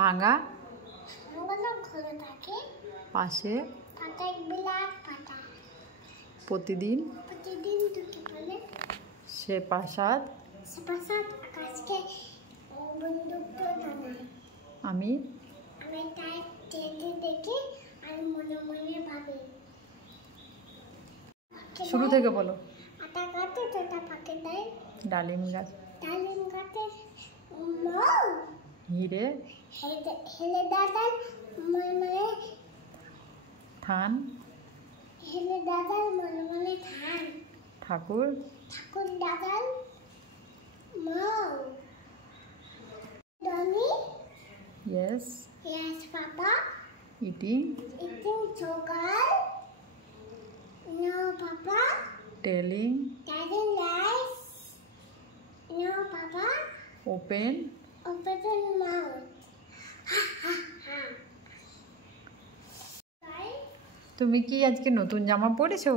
ভাঙা ভাঙাটা খোলা থাকে পাশে পাতা বিলাস পাতা প্রতিদিন দুটি বলে সে প্রাসাদ আকাশকে বন্দুক বানায় আমি তাই টেনে দেখে আর মনে মনে ভাবি শুরু থেকে বলো। আটা গাছে তোতা পাকে দেয় ডালিম গাছ গাছে হিরে হেলে দাদার মনে থান হেলে দাদার মনে থান ঠাকুর দাদার মৌ Donnie? Yes. Yes, Papa. Eating Chocolate? No, Papa. Telling Lies? No, Papa. Open Mouth. তুমি কি আজকে নতুন জামা পরেছো?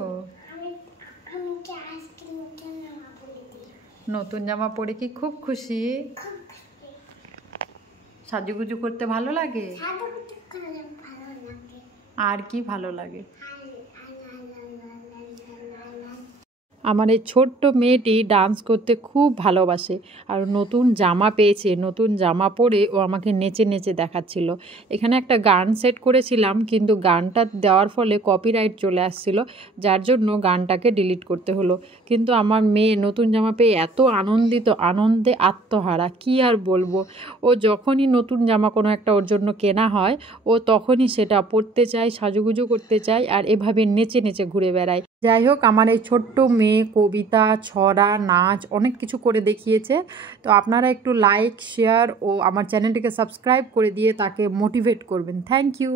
নতুন জামা পরে কি খুব খুশি? সাজুগুজু করতে ভালো লাগে? আর কি ভালো লাগে? আমার এই ছোট্ট মেয়েটি ডান্স করতে খুব ভালোবাসে আর নতুন জামা পেয়েছে, নতুন জামা পরে ও আমাকে নেচে নেচে দেখাচ্ছিল। এখানে একটা গান সেট করেছিলাম কিন্তু গানটা দেওয়ার ফলে কপিরাইট চলে আসছিল, যার জন্য গানটাকে ডিলিট করতে হলো। কিন্তু আমার মেয়ে নতুন জামা পেয়ে এত আনন্দে আত্মহারা, কি আর বলবো। ও যখনই নতুন জামা কোনো একটা ওর জন্য কেনা হয় ও তখনই সেটা পরতে চায়, সাজুগুজু করতে চায় আর এভাবে নেচে নেচে ঘুরে বেড়ায়। যাই হোক, আমার এই ছোট্ট মেয়ে কবিতা, ছড়া, নাচ অনেক কিছু করে দেখিয়েছে। তো আপনারা একটু লাইক, শেয়ার ও আমার চ্যানেলটিকে সাবস্ক্রাইব করে দিয়ে তাকে মোটিভেট করবেন। Thank you.